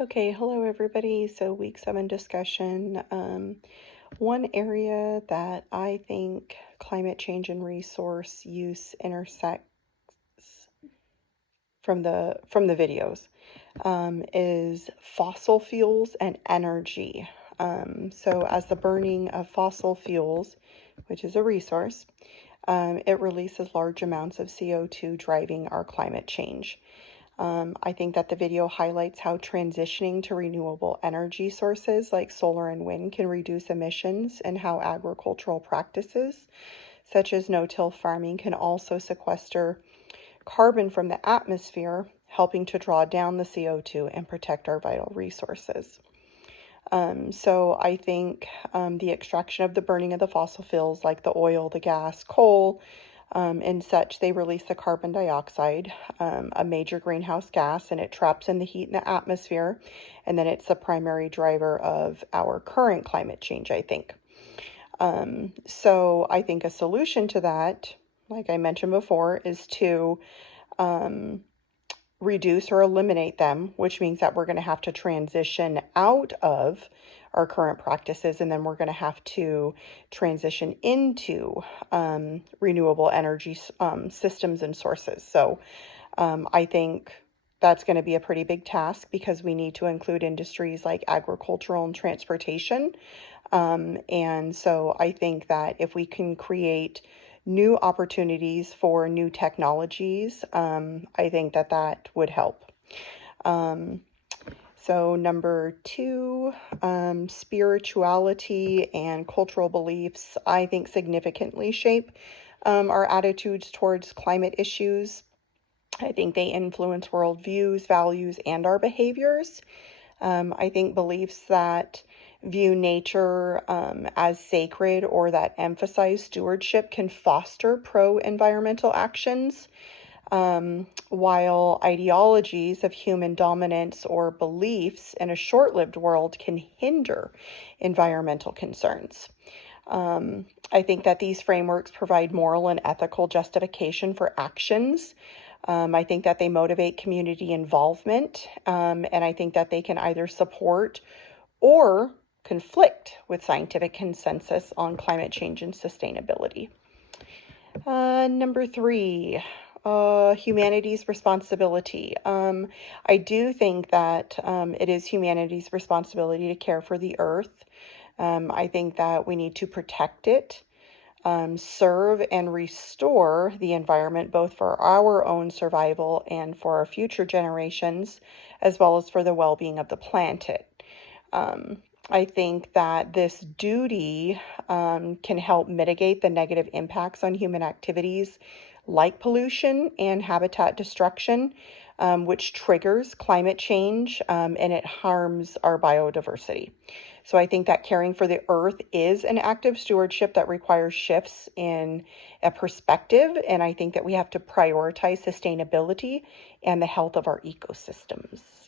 Okay, hello everybody. So week 7 discussion. One area that I think climate change and resource use intersects from the videos is fossil fuels and energy. So as the burning of fossil fuels, which is a resource, it releases large amounts of CO2, driving our climate change. I think that the video highlights how transitioning to renewable energy sources like solar and wind can reduce emissions, and how agricultural practices such as no-till farming can also sequester carbon from the atmosphere, helping to draw down the CO2 and protect our vital resources. So I think the extraction of the burning of the fossil fuels like the oil, the gas, coal, and such, they release the carbon dioxide, a major greenhouse gas, and it traps in the heat in the atmosphere. And then it's the primary driver of our current climate change, I think. So I think a solution to that, like I mentioned before, is to reduce or eliminate them, which means that we're going to have to transition out of our current practices, and then we're going to have to transition into renewable energy systems and sources. So I think that's going to be a pretty big task, because we need to include industries like agricultural and transportation. And so I think that if we can create new opportunities for new technologies, I think that that would help. So number 2, spirituality and cultural beliefs, I think, significantly shape our attitudes towards climate issues. I think they influence worldviews, values, and our behaviors. I think beliefs that view nature as sacred or that emphasize stewardship can foster pro-environmental actions, while ideologies of human dominance or beliefs in a short-lived world can hinder environmental concerns. I think that these frameworks provide moral and ethical justification for actions. I think that they motivate community involvement, and I think that they can either support or conflict with scientific consensus on climate change and sustainability. Number 3, humanity's responsibility. I do think that it is humanity's responsibility to care for the earth. I think that we need to protect it, serve and restore the environment, both for our own survival and for our future generations, as well as for the well-being of the planet. I think that this duty can help mitigate the negative impacts on human activities like pollution and habitat destruction, which triggers climate change, and it harms our biodiversity. So I think that caring for the earth is an active stewardship that requires shifts in a perspective, and I think that we have to prioritize sustainability and the health of our ecosystems.